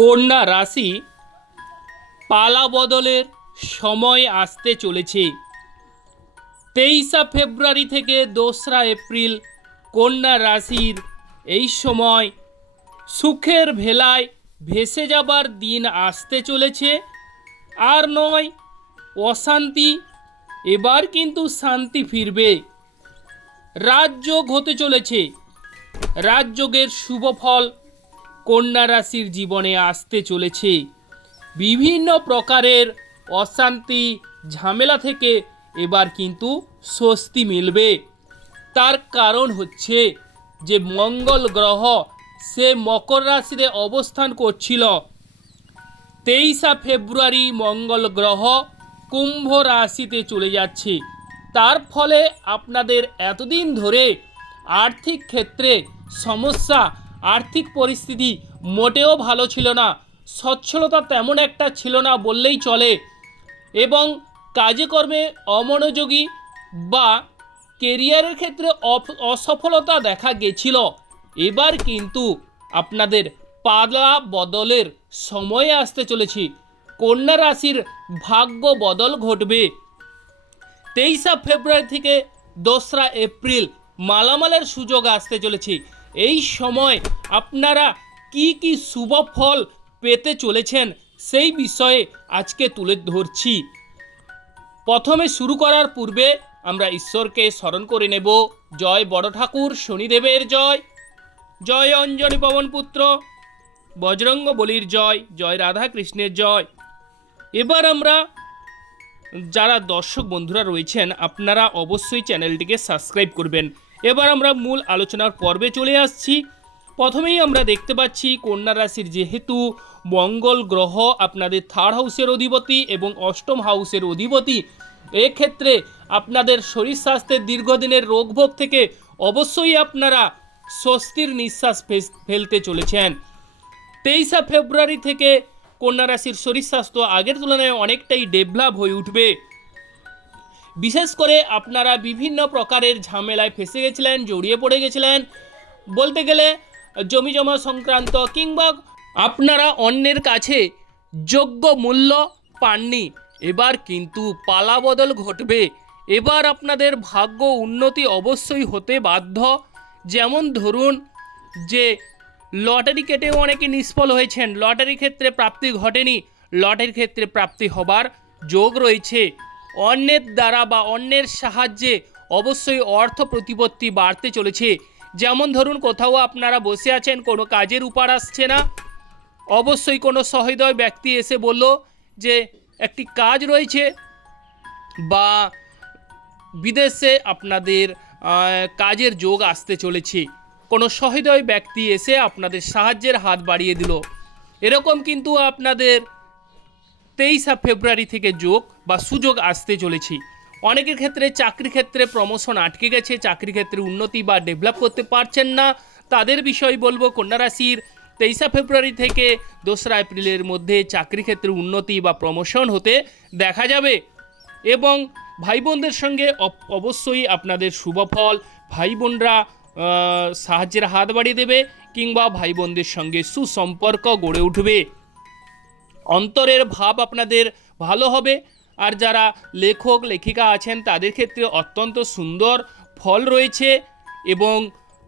কন্যা রাশি পালা বদলের সময় আসতে চলেছে। 23 ফেব্রুয়ারি থেকে 2 এপ্রিল কন্যা রাশির এই সময় সুখের ভেলায় ভেসে যাবার দিন আসতে চলেছে। আর নয় অশান্তি, এবার কিন্তু শান্তি ফিরবে। রাজযোগ হতে চলেছে। রাজযোগের শুভ ফল কন্যা রাশির জীবনে আসতে চলেছে। বিভিন্ন প্রকারের অশান্তি ঝামেলা থেকে এবার কিন্তু স্বস্তি মিলবে। তার কারণ হচ্ছে যে মঙ্গল গ্রহ সে মকর রাশিতে অবস্থান করছিল। 23 ফেব্রুয়ারি মঙ্গল গ্রহ কুম্ভ রাশিতে চলে যাচ্ছে। তার ফলে আপনাদের এতদিন ধরে আর্থিক ক্ষেত্রে সমস্যা, আর্থিক পরিস্থিতি মোটেও ভালো ছিল না, সচ্ছলতা তেমন একটা ছিল না বললেই চলে, এবং কাজে কর্মে অমনোযোগী বা কেরিয়ারের ক্ষেত্রে অসফলতা দেখা গেছিল। এবার কিন্তু আপনাদের পালা বদলের সময়ে আসতে চলেছি। কন্যা রাশির ভাগ্য বদল ঘটবে। 23 ফেব্রুয়ারি থেকে 2 এপ্রিল মালামালের সুযোগ আসতে চলেছে। এই সময় আপনারা কি কি শুভ ফল পেতে চলেছেন সেই বিষয়ে আজকে তুলে ধরছি। প্রথমে শুরু করার পূর্বে আমরা ঈশ্বরকে স্মরণ করে নেব। জয় বড় ঠাকুর শনিদেবের জয়, জয় অঞ্জনী পবন পুত্র বজরঙ্গ বলির জয়, জয় রাধা কৃষ্ণের জয়। এবার আমরা যারা দর্শক বন্ধুরা রয়েছেন আপনারা অবশ্যই চ্যানেলটিকে সাবস্ক্রাইব করবেন। এবার আমরা মূল আলোচনার পর্বে চলে আসছি। প্রথমেই আমরা দেখতে পাচ্ছি কন্যা রাশির যেহেতু মঙ্গল গ্রহ আপনাদের 3rd হাউসের অধিপতি এবং 8ম হাউসের অধিপতি, এক্ষেত্রে আপনাদের শরীর স্বাস্থ্যের দীর্ঘদিনের রোগভোগ থেকে অবশ্যই আপনারা স্বস্তির নিঃশ্বাস ফেলতে চলেছেন। 23 ফেব্রুয়ারি থেকে কন্যা রাশির শরীর স্বাস্থ্য আগের তুলনায় অনেকটাই ডেভেলপ হয়ে উঠবে। বিশেষ করে আপনারা বিভিন্ন প্রকারের ঝামেলায় ফেসে গেছিলেন, জড়িয়ে পড়ে গেছিলেন, বলতে গেলে জমি জমা সংক্রান্ত, কিংবা আপনারা অন্যের কাছে যোগ্য মূল্য পাননি। এবার কিন্তু পালা বদল ঘটবে। এবার আপনাদের ভাগ্য উন্নতি অবশ্যই হতে বাধ্য। যেমন ধরুন যে লটারি কেটেও অনেকে নিষ্ফল হয়েছেন, লটারির ক্ষেত্রে প্রাপ্তি ঘটেনি, লটারির ক্ষেত্রে প্রাপ্তি হবার যোগ রয়েছে। অন্যের দ্বারা বা অন্যের সাহায্যে অবশ্যই অর্থ প্রতিপত্তি বাড়তে চলেছে। যেমন ধরুন কোথাও আপনারা বসে আছেন, কোনো কাজের উপর আসছে না, অবশ্যই কোনো সহৃদয় ব্যক্তি এসে বলল যে একটি কাজ রয়েছে, বা বিদেশে আপনাদের কাজের যোগ আসতে চলেছে, কোনো সহৃদয় ব্যক্তি এসে আপনাদের সাহায্যের হাত বাড়িয়ে দিল। এরকম কিন্তু আপনাদের 23 ফেব্রুয়ারি থেকে যোগ বা সুযোগ আসতে চলেছে। অনেকের ক্ষেত্রে চাকরি ক্ষেত্রে প্রমোশন আটকে গেছে, চাকরি ক্ষেত্রে উন্নতি বা ডেভেলপ করতে পারছেন না, তাদের বিষয় বলবো। কন্যা রাশির 23 ফেব্রুয়ারি থেকে 2 এপ্রিলের মধ্যে চাকরি ক্ষেত্রে উন্নতি বা প্রমোশন হতে দেখা যাবে। এবং ভাই বোনদের সঙ্গে অবশ্যই আপনাদের শুভ ফল, ভাই বোনরা সাহায্যের হাত বাড়িয়ে দেবে, কিংবা ভাই বোনদের সঙ্গে সুসম্পর্ক গড়ে উঠবে। অন্তরের ভাব আপনাদের ভালো হবে। আর যারা লেখক লেখিকা আছেন তাদের ক্ষেত্রে অত্যন্ত সুন্দর ফল রয়েছে। এবং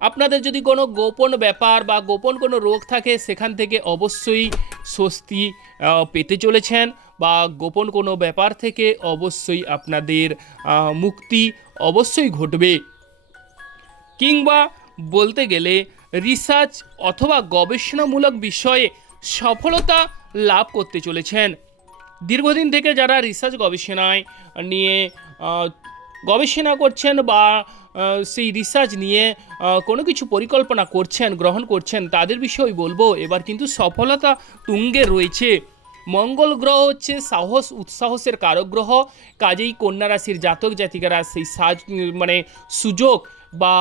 আপনাদের যদি কোনো গোপন ব্যাপার বা গোপন কোনো রোগ থাকে সেখান থেকে অবশ্যই স্বস্তি পেতে চলেছেন, বা গোপন কোনো ব্যাপার থেকে অবশ্যই আপনাদের মুক্তি অবশ্যই ঘটবে। কিংবা বলতে গেলে রিসার্চ অথবা গবেষণামূলক বিষয়ে সফলতা লাভ করতে চলেছেন। দীর্ঘদিন থেকে যারা রিসার্চ গবেষণায় নিয়ে গবেষণা করছেন বা সেই রিসার্চ নিয়ে কোনো কিছু পরিকল্পনা করছেন, গ্রহণ করছেন, তাদের বিষয় বলবো এবার কিন্তু সফলতা তুঙ্গে রয়েছে। মঙ্গল গ্রহ হচ্ছে সাহস উৎসাহসের কারক গ্রহ, কাজেই কন্যা রাশির জাতক জাতিকারা সেই সুযোগ বা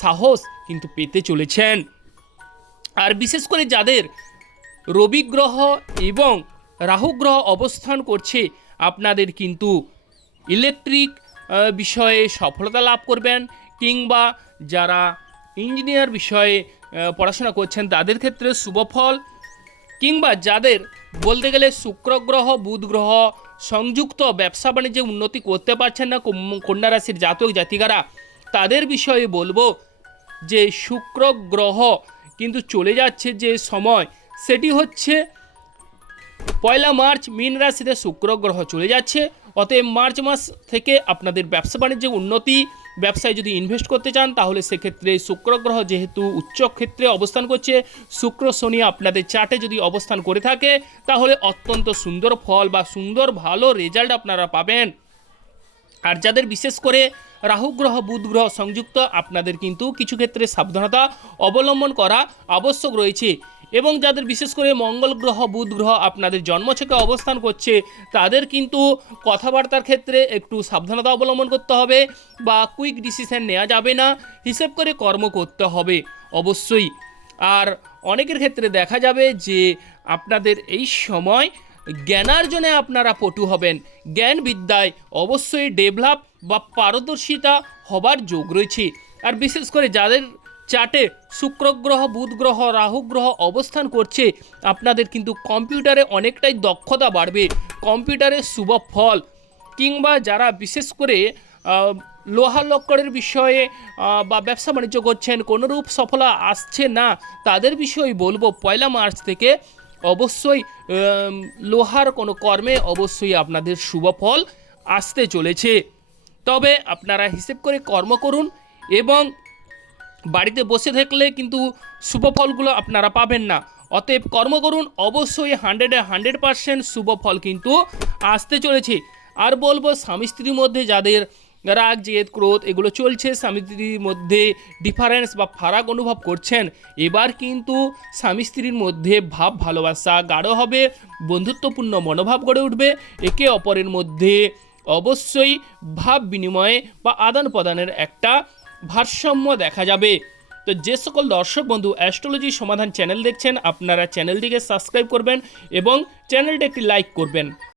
সাহস কিন্তু পেতে চলেছেন। আর বিশেষ করে যাদের রবি গ্রহ এবং রাহু গ্রহ অবস্থান করছে, আপনাদের কিন্তু ইলেকট্রিক বিষয়ে সফলতা লাভ করবেন, কিংবা যারা ইঞ্জিনিয়ার বিষয়ে পড়াশোনা করছেন তাদের ক্ষেত্রে শুভ ফল। কিংবা যাদের বলতে গেলে শুক্র গ্রহ বুধ গ্রহ সংযুক্ত ব্যবসা বাণিজ্যে উন্নতি করতে পারছেন না কন্যা রাশির জাতক জাতিকারা, তাদের বিষয়ে বলবো যে শুক্র গ্রহ কিন্তু চলে যাচ্ছে যে সময়, সেটি হচ্ছে 1 মার্চ মীন রাশিতে শুক্র গ্রহ চলে যাচ্ছে। অতএব মার্চ মাস থেকে আপনাদের ব্যবসা বাণিজ্যে উন্নতি, ব্যবসায় যদি ইনভেস্ট করতে চান তাহলে সেক্ষেত্রে শুক্র গ্রহ যেহেতু উচ্চ ক্ষেত্রে অবস্থান করছে, শুক্র শনি আপনাদের চার্টে যদি অবস্থান করে থাকে তাহলে অত্যন্ত সুন্দর ফল বা সুন্দর ভালো রেজাল্ট আপনারা পাবেন। আর যাদের বিশেষ করে রাহু গ্রহ বুধ গ্রহ সংযুক্ত, আপনাদের কিন্তু কিছু ক্ষেত্রে সাবধানতা অবলম্বন করা আবশ্যক রয়েছে। এবং যাদের বিশেষ করে মঙ্গল গ্রহ বুধ গ্রহ আপনাদের জন্মছকে অবস্থান করছে, তাদের কিন্তু কথাবার্তার ক্ষেত্রে একটু সাবধানতা অবলম্বন করতে হবে বা কুইক ডিসিশন নেওয়া যাবে না, হিসেব করে কর্ম করতে হবে অবশ্যই। আর অনেকের ক্ষেত্রে দেখা যাবে যে আপনাদের এই সময় জ্ঞানার্জনে আপনারা পটু হবেন, জ্ঞান বিদ্যায় অবশ্যই ডেভেলপ বা পারদর্শিতা হবার যোগ রয়েছে। আর বিশেষ করে যাদের চার্টে শুক্র গ্রহ বুধ গ্রহ রাহু গ্রহ অবস্থান করছে, আপনাদের কিন্তু কম্পিউটারে অনেকটাই দক্ষতা বাড়বে, কম্পিউটারের শুভ ফল। কিংবা যারা বিশেষ করে লোহা লক্করের বিষয়ে বা ব্যবসা বাণিজ্য করছেন, কোনোরূপ সফলতা আসছে না, তাদের বিষয়ে বলবো 1 মার্চ থেকে অবশ্যই লোহার কোনো কর্মে অবশ্যই আপনাদের শুভ ফল আসতে চলেছে। তবে আপনারা হিসেব করে কর্ম করুন এবং বাড়িতে বসে থাকলে কিন্তু শুভ ফলগুলো আপনারা পাবেন না। অতএব কর্ম করুন, অবশ্যই 100% শুভ ফল কিন্তু আসতে চলেছে। আর বলবো স্বামী স্ত্রীর মধ্যে যাদের রাগ জেদ ক্রোধ এগুলো চলছে, স্বামী স্ত্রীর মধ্যে ডিফারেন্স বা ফারাক অনুভব করছেন, এবার কিন্তু স্বামী স্ত্রীর মধ্যে ভাব ভালোবাসা গাঢ় হবে, বন্ধুত্বপূর্ণ মনোভাব গড়ে উঠবে, একে অপরের মধ্যে অবশ্যই ভাব বিনিময়ে বা আদান প্রদানের একটা ভারসাম্য দেখা যাবে। তো যে সকল দর্শক বন্ধু অ্যাস্ট্রোলজি সমাধান চ্যানেল দেখছেন, আপনারা চ্যানেলটিকে সাবস্ক্রাইব করবেন এবং চ্যানেলটি একটি লাইক করবেন।